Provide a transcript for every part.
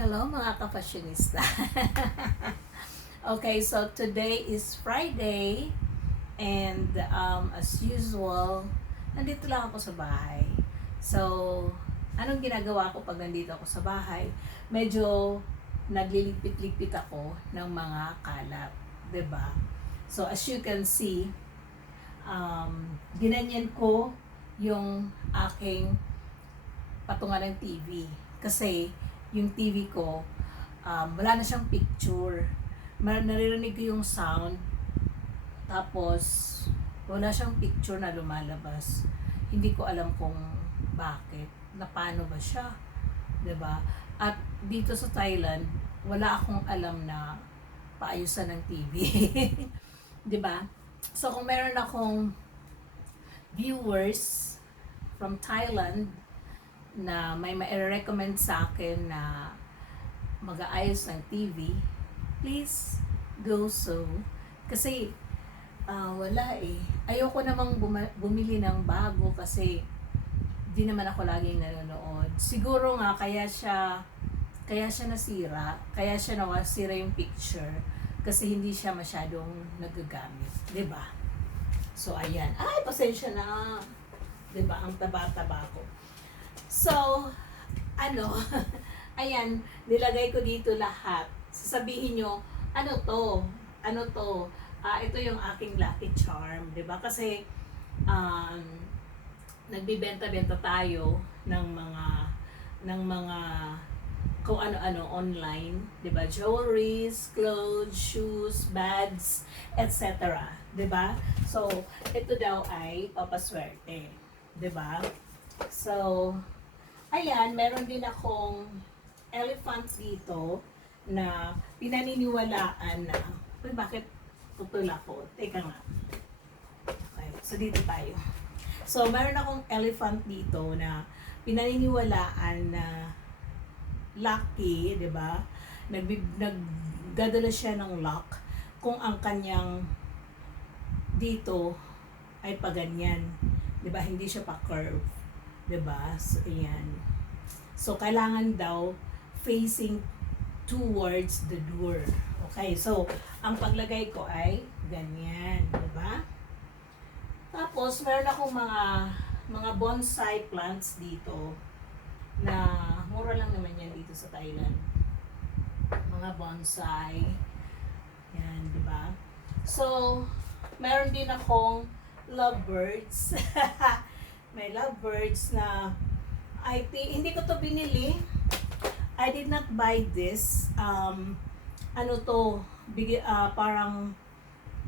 Hello mga ka-fashionista. Okay, so today is Friday and as usual, nandito lang ako sa bahay. So, anong ginagawa ko pag nandito ako sa bahay? Medyo nagliligpit-ligpit ako ng mga kalat, 'di ba? So, as you can see, ginanyan ko yung aking patungan ng TV. Kasi yung TV ko, wala na siyang picture. Naririnig ko yung sound, tapos wala siyang picture na lumalabas. Hindi ko alam kung bakit, na paano ba siya, 'di ba? At dito sa Thailand, wala akong alam na paayusan ng TV. 'Di ba? So kung meron akong viewers from Thailand na may ma-recommend sa akin na mag-aayos ng TV, please go so. Kasi wala eh. Ayoko namang bumili ng bago kasi di naman ako laging nanonood. Siguro nga kaya siya nasira, kaya siya nawasira yung picture kasi hindi siya masyadong nagagamit, 'di ba? So ayan. Ay, pasensya na. 'Di ba? Ang taba-taba ko. So, ayan, nilagay ko dito lahat. Sasabihin nyo, ano to? Ano to? Ito yung aking Lucky Charm, 'di ba? Kasi nagbibenta-benta tayo ng mga kung ano-ano online, 'di ba? Jewelries, clothes, shoes, bags, etc. 'Di ba? So, ito daw ay papaswerte, 'di ba? So, ayan, meron din akong elephant dito na pinaniniwalaan na, uy, bakit putol ako? Teka nga. Okay, so dito tayo. So, meron akong elephant dito na pinaniniwalaan na lucky, di ba? Nagdadala siya ng luck kung ang kanyang dito ay paganyan. Di ba? Hindi siya pa-curve. 'Di ba? So, ayan. So, kailangan daw facing towards the door. Okay, so, ang paglagay ko ay ganyan. 'Di ba? Tapos, meron akong mga bonsai plants dito na mura lang naman yan dito sa Thailand. Mga bonsai. Yan, 'di ba? So, meron din akong lovebirds. May lovebirds na hindi ko to binili. I did not buy this. Ano to? Parang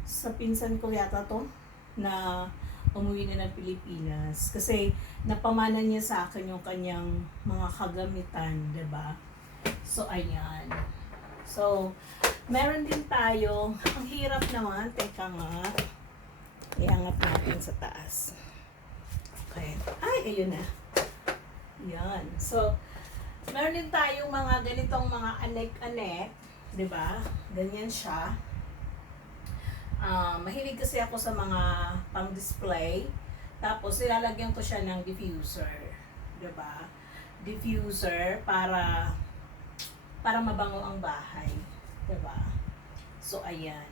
sa pinsan ko yata to na umuwi na ng Pilipinas. Kasi napamana niya sa akin yung kanyang mga kagamitan, 'di ba? So, ayan. So, meron din tayo. Ang hirap naman. Teka nga. Iangat natin sa taas. Okay. Ay, ayun na. Yan. So, meron din tayong mga ganitong mga anek-anek. 'Di ba? Ganyan siya. Mahilig kasi ako sa mga pang-display. Tapos, ilalagyan ko siya ng diffuser. 'Di ba? Diffuser para mabango ang bahay. 'Di ba? So, ayan.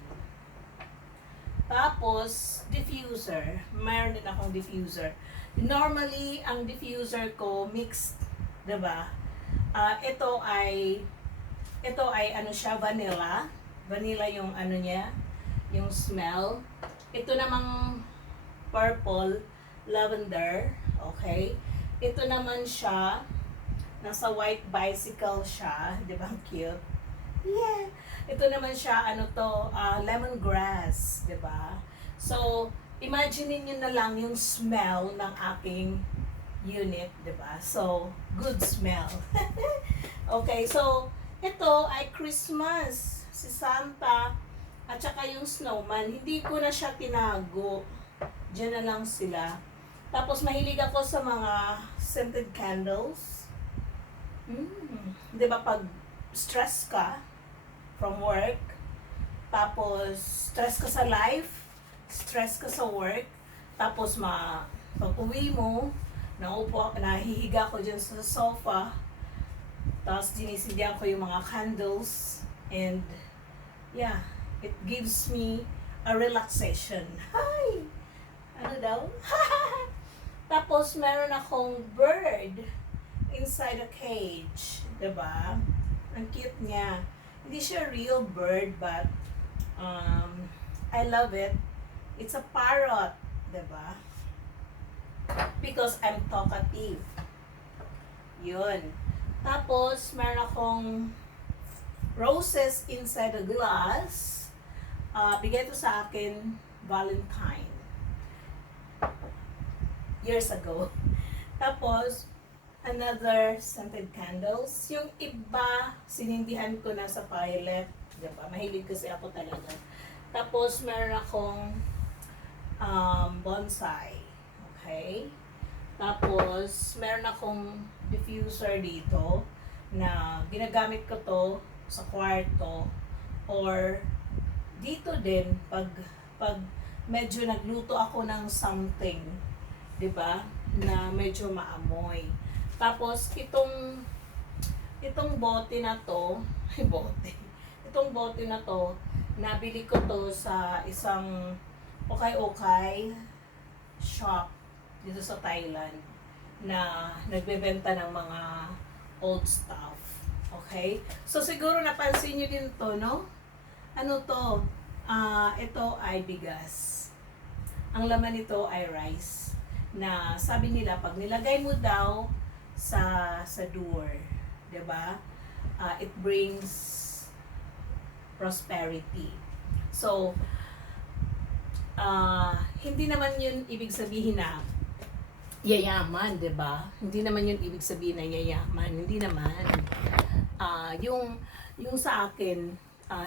Tapos, diffuser. Mayroon din akong diffuser. Normally, ang diffuser ko mixed, 'di ba? Ito ay ano siya, vanilla. Vanilla yung ano niya, yung smell. Ito namang purple, lavender, okay? Ito naman siya, nasa white bicycle siya, 'di ba? Cute. Yeah. Ito naman siya, lemongrass, 'di ba? So, imagine niyo na lang yung smell ng aking unit, 'di ba? So, good smell. Okay, so ito ay Christmas, si Santa at saka yung snowman. Hindi ko na siya tinago. Diyan na lang sila. Tapos mahilig ako sa mga scented candles. 'Di ba pag stress ka from work, tapos stress ka sa life, stress ka sa work, tapos pag uwi mo, nahihiga ko dyan sa sofa, Tapos dinisindihan ko yung mga candles. And yeah, it gives me a relaxation. Hi! Ano daw? Tapos meron akong bird inside a cage. Diba? Ang cute niya. Hindi siya real bird, but I love it. It's a parrot. Diba? Because I'm talkative. Yun. Tapos, meron akong roses inside a glass. Bigay ito sa akin Valentine. Years ago. Tapos, another scented candles. Yung iba, sinindihan ko na sa pilot. Diba? Mahilig kasi ako talaga. Tapos, meron akong bonsai. Okay? Tapos, meron akong diffuser dito na ginagamit ko to sa kwarto or dito din pag medyo nagluto ako ng something, 'di ba? Na medyo maamoy. Tapos itong bote na to, Itong bote na to, nabili ko to sa isang okay shop dito sa Thailand na nagbebenta ng mga old stuff. Okay? So siguro napansin nyo din to, no? Ano to? Ito ay bigas. Ang laman nito ay rice. Na sabi nila, pag nilagay mo daw sa door, 'di ba? It brings prosperity. So, hindi naman yun ibig sabihin na yayaman, 'di ba? Hindi naman 'yun ibig sabihin na yayaman, hindi naman. Yung sa akin,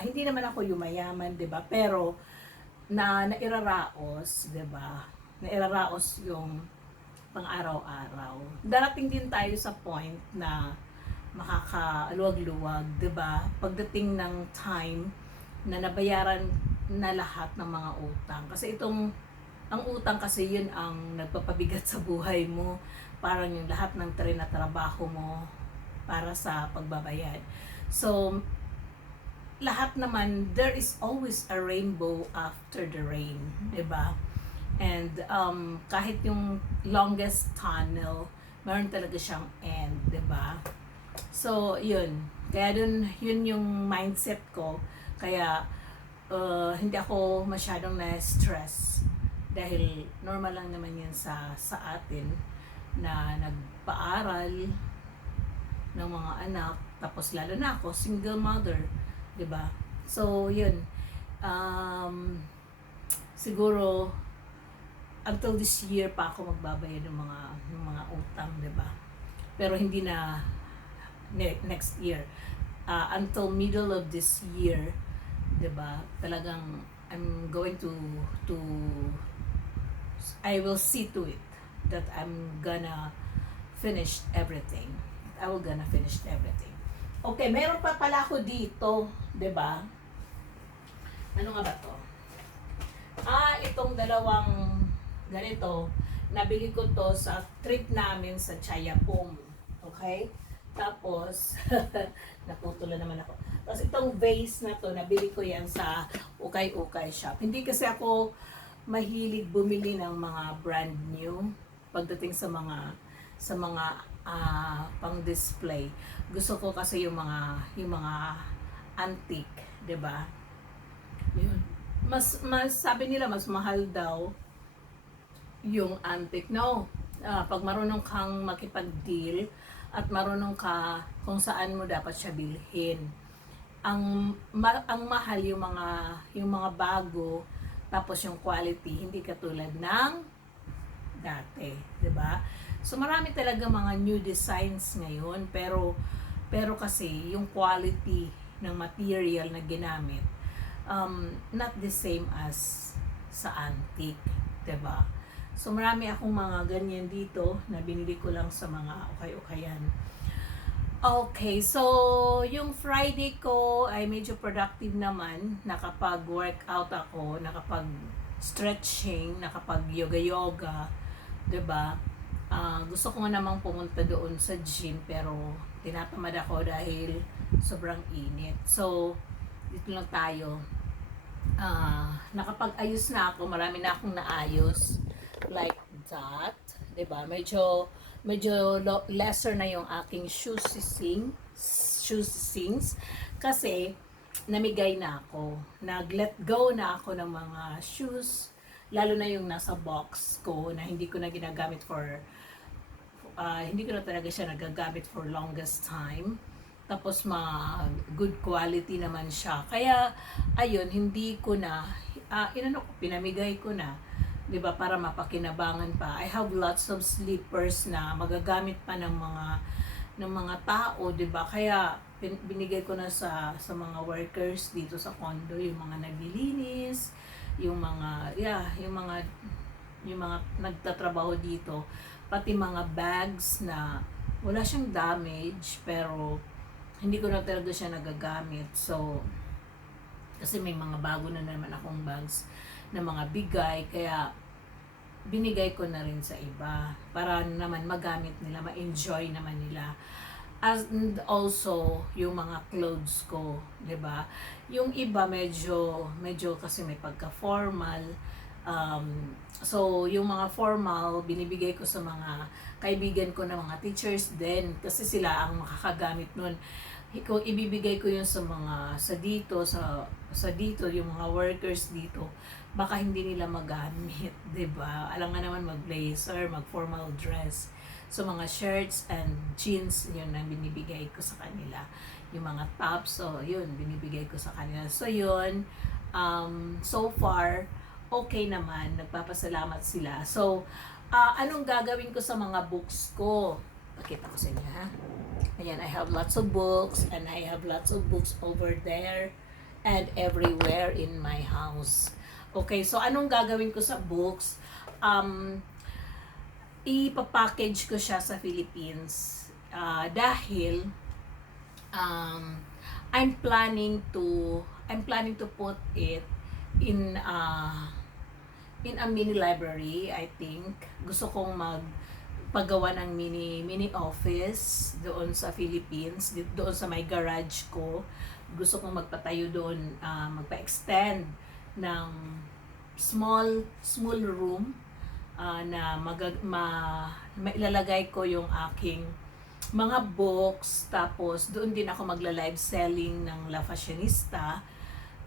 hindi naman ako yumayaman, 'di ba? Pero nairaraos, 'di ba? Nairaraos yung pang-araw-araw. Darating din tayo sa point na makakaluwag-luwag, 'di ba? Pagdating ng time na nabayaran na lahat ng mga utang. Kasi ang utang kasi yun ang nagpapabigat sa buhay mo. Parang yung lahat ng trabaho mo para sa pagbabayad. So, lahat naman, there is always a rainbow after the rain. Diba? And kahit yung longest tunnel, meron talaga siyang end. Diba? So, yun. Kaya yun yung mindset ko. Kaya, hindi ako masyadong na-stress. Dahil normal lang naman yan sa atin na nagpaaral ng mga anak, tapos lalo na ako, single mother, 'di ba? So, yun. Siguro until this year pa ako magbabayad ng mga utang, 'di ba? Pero hindi na next year. Until middle of this year, 'di ba? Talagang I'm going to I will see to it that I'm gonna finish everything. I will gonna finish everything. Okay, meron pa pala ako dito, 'di ba? Ano nga ba 'to? Itong dalawang ganito, nabili ko to sa trip namin sa Chayapum. Okay? Tapos, naputulan naman ako. Tapos itong vase na to, nabili ko yan sa ukay-ukay shop. Hindi kasi ako mahilig bumili ng mga brand new pagdating sa mga pang-display. Gusto ko kasi yung mga antique, 'di ba? Yun. Mas sabi nila mas mahal daw yung antique. No. Pag marunong kang makipag-deal at marunong ka kung saan mo dapat siya bilhin. Ang mahal yung mga bago, tapos yung quality hindi katulad ng dati, 'di ba? So marami talaga mga new designs ngayon, pero kasi yung quality ng material na ginamit not the same as sa antique, 'di ba? So marami akong mga ganyan dito na binili ko lang sa mga ukay-ukayan. Okay, so yung Friday ko ay medyo productive naman. Nakapag-workout ako, nakapag-stretching, nakapag-yoga-yoga, 'di ba? Gusto ko namang pumunta doon sa gym pero tinatamad ako dahil sobrang init. So, dito lang tayo. Nakapag-ayos na ako, marami na akong naayos. Like that. 'Di ba? Medyo lesser na yung aking shoes sings kasi namigay na ako. Nag-let go na ako ng mga shoes, lalo na yung nasa box ko na hindi ko na ginagamit hindi ko na talaga siya nagagamit for longest time. Tapos good quality naman siya. Kaya ayun, hindi ko na pinamigay ko na, 'di ba, para mapakinabangan pa. I have lots of slippers na magagamit pa ng mga tao, 'di ba? Kaya binigay ko na sa mga workers dito sa condo, yung mga naglilinis, yung mga yung mga nagtatrabaho dito, pati mga bags na wala siyang damage pero hindi ko na talaga siya nagagamit. So kasi may mga bago na naman akong bags na mga bigay, kaya binigay ko na rin sa iba para naman magamit nila, ma-enjoy naman nila. And also yung mga clothes ko, 'di ba? Yung iba medyo kasi may pagka-formal. So yung mga formal binibigay ko sa mga kaibigan ko na mga teachers din kasi sila ang makakagamit nun. Kung ibibigay ko yun sa mga sa dito yung mga workers dito, baka hindi nila magamit, 'di ba? Alam nga naman mag-blazer, mag-formal dress. So mga shirts and jeans, yun ang binibigay ko sa kanila. Yung mga tops, so yun, binibigay ko sa kanila. So yun, so far, okay naman, nagpapasalamat sila. So, anong gagawin ko sa mga books ko? Pakita ko sa inyo, ha? Ayan, I have lots of books, and I have lots of books over there and everywhere in my house. Okay, so anong gagawin ko sa books? Ipapackage ko siya sa Philippines dahil I'm planning to put it in a mini library. I think gusto kong magpagawa ng mini office doon sa Philippines, doon sa may garage ko. Gusto kong magpatayo doon, magpa-extend ng small room na mailalagay ko yung aking mga books. Tapos doon din ako magla-live selling ng La Fashionista.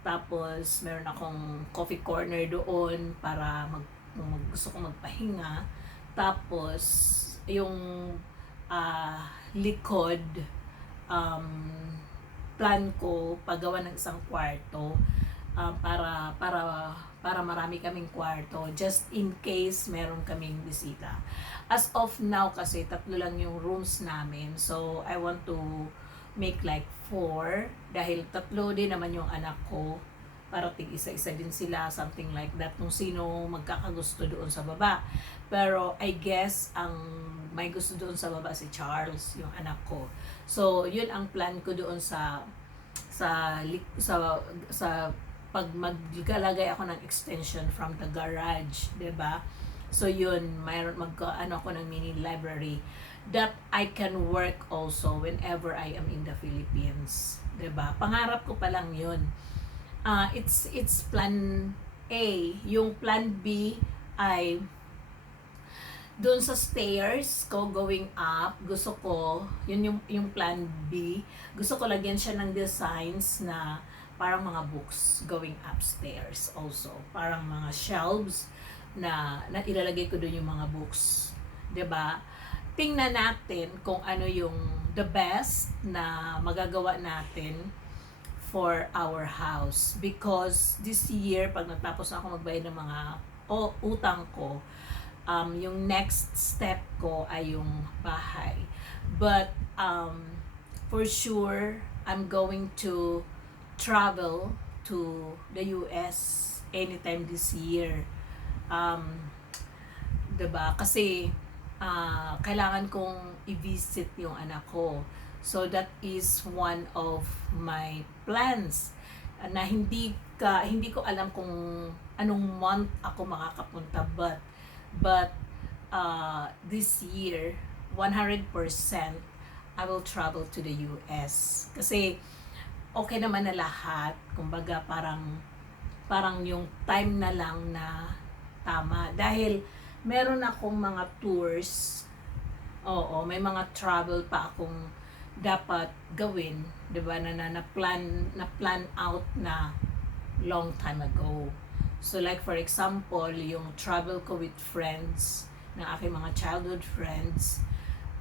Tapos meron akong coffee corner doon para gusto kong magpahinga. Tapos yung likod, plan ko paggawa ng isang kwarto, para marami kaming kwarto just in case meron kaming bisita. As of now kasi 3 lang yung rooms namin, so I want to make like 4 dahil 3 din naman yung anak ko, para tig-isa-isa din sila, something like that, kung sino magkakagusto doon sa baba. Pero I guess ang may gusto doon sa baba si Charles, yung anak ko. So yun ang plan ko doon sa pag maglalagay ako ng extension from the garage, 'di ba? So yun, mayroon ako ng mini library that I can work also whenever I am in the Philippines, 'di ba? Pangarap ko pa lang yun. It's plan A. Yung plan B ay doon sa stairs ko going up, gusto ko, yun yung plan B. Gusto ko lagyan siya ng designs na parang mga books going upstairs also. Parang mga shelves na ilalagay ko doon yung mga books. 'Di ba? Tingnan natin kung ano yung the best na magagawa natin for our house. Because this year, pag natapos na ako magbayad ng mga utang ko, yung next step ko ay yung bahay. But for sure, I'm going to travel to the US anytime this year. Diba? Kasi kailangan kong i-visit yung anak ko. So that is one of my plans na hindi ko alam kung anong month ako makakapunta, but this year 100% I will travel to the US. Kasi okay naman na lahat. Kumbaga parang yung time na lang na tama. Dahil meron akong mga tours. Oo, may mga travel pa akong dapat gawin, 'di ba? Na plan out na long time ago. So like for example, yung travel ko with friends, ng aking mga childhood friends,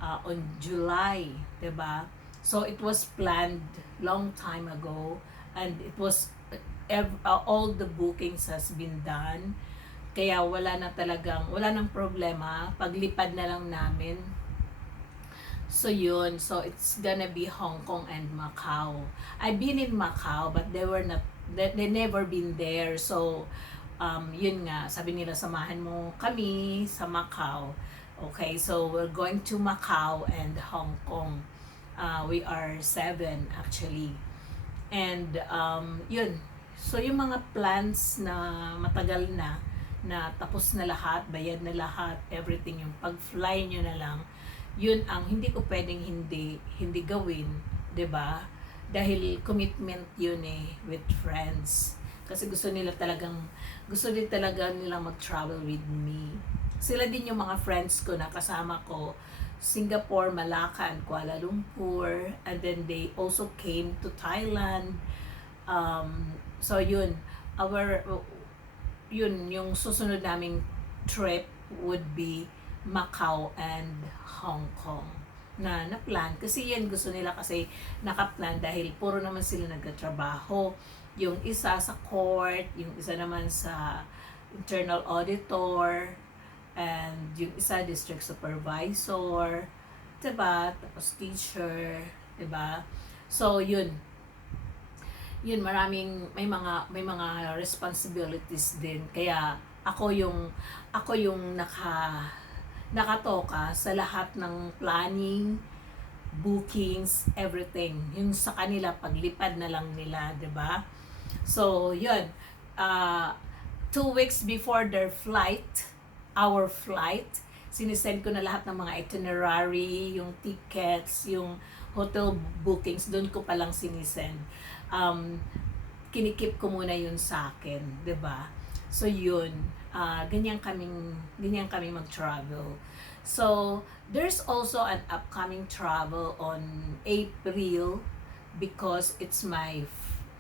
on July, 'di ba? So it was planned long time ago, and it was all the bookings has been done. Kaya wala nang problema, paglipad na lang namin. So yun, so it's gonna be Hong Kong and Macau. I've been in Macau, but they never been there. So yun nga, sabi nila samahan mo kami sa Macau. Okay, so we're going to Macau and Hong Kong. We are 7 actually. And yun. So yung mga plans na matagal na tapos na lahat, bayad na lahat, everything, yung pag-fly nyo na lang, yun ang hindi ko pwedeng hindi gawin, 'di ba? Dahil commitment yun with friends. Kasi gusto din talaga nilang mag-travel with me. Sila din yung mga friends ko na kasama ko, Singapore, Malacca, Kuala Lumpur, and then they also came to Thailand. So yun, yung susunod naming trip would be Macau and Hong Kong na plan. Kasi yan gusto nila, kasi nakaplan dahil puro naman sila nagtatrabaho. Yung isa sa court, yung isa naman sa internal auditor, and yung isa district supervisor, diba? Tapos teacher, diba? So yun may mga responsibilities din, kaya ako yung nakatoka sa lahat ng planning, bookings, everything. Yung sa kanila paglipad na lang nila, 'di ba? So yun, 2 weeks before our flight, sinisend ko na lahat ng mga itinerary, yung tickets, yung hotel bookings, doon ko palang sinisend. Kinikip ko muna yun sa akin, 'di ba? So yun, ganyan kami mag-travel. So there's also an upcoming travel on April, because it's my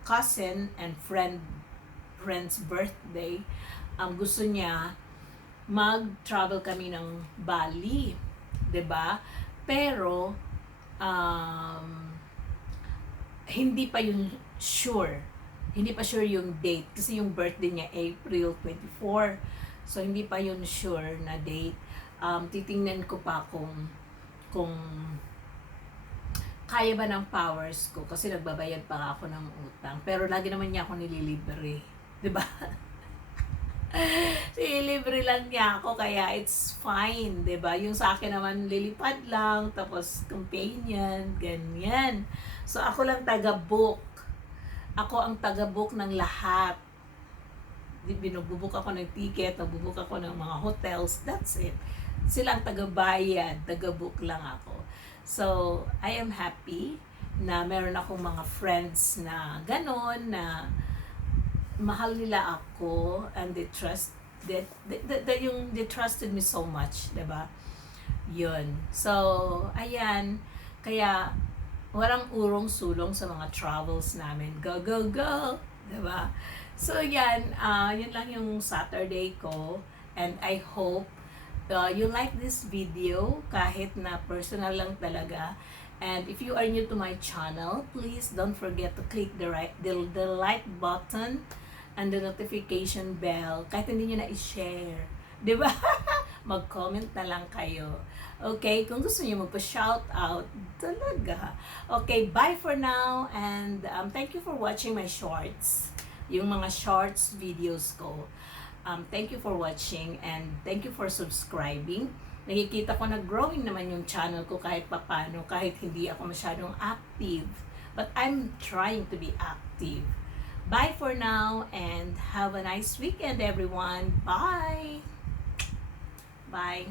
cousin and friend's birthday. Gusto niya mag-travel kami ng Bali, 'di ba? Pero hindi pa sure yung date, kasi yung birthday niya April 24. So hindi pa yun sure na date. Titingnan ko pa kung kaya ba ng powers ko, kasi nagbabayad pa ako ng utang. Pero lagi naman niya ako nililibre, 'di ba? Libre lang niya ako, kaya it's fine, 'di ba? Yung sa akin naman lilipad lang, tapos companion, ganyan. So ako lang taga-book. Ako ang taga-book ng lahat. Binubuk ako ng ticket, nagbubook ako ng mga hotels, that's it. Sila ang taga-bayad, taga-book lang ako. So, I am happy na meron akong mga friends na ganon, na mahal nila ako, and they trusted me so much, 'di ba? Yun. So, ayan, kaya walang urong-sulong sa mga travels namin. Go, go, go! 'Di ba? So, yan. Yun lang yung Saturday ko. And I hope you like this video, kahit na personal lang talaga. And if you are new to my channel, please don't forget to click the like button and the notification bell. Kahit hindi nyo na i-share. 'Di ba? Mag-comment na lang kayo. Okay? Kung gusto niyo magpa-shout out, talaga. Okay, bye for now, and thank you for watching my shorts. Yung mga shorts videos ko. Thank you for watching, and thank you for subscribing. Nakikita ko na growing naman yung channel ko kahit papano, kahit hindi ako masyadong active. But I'm trying to be active. Bye for now, and have a nice weekend, everyone. Bye! Bye!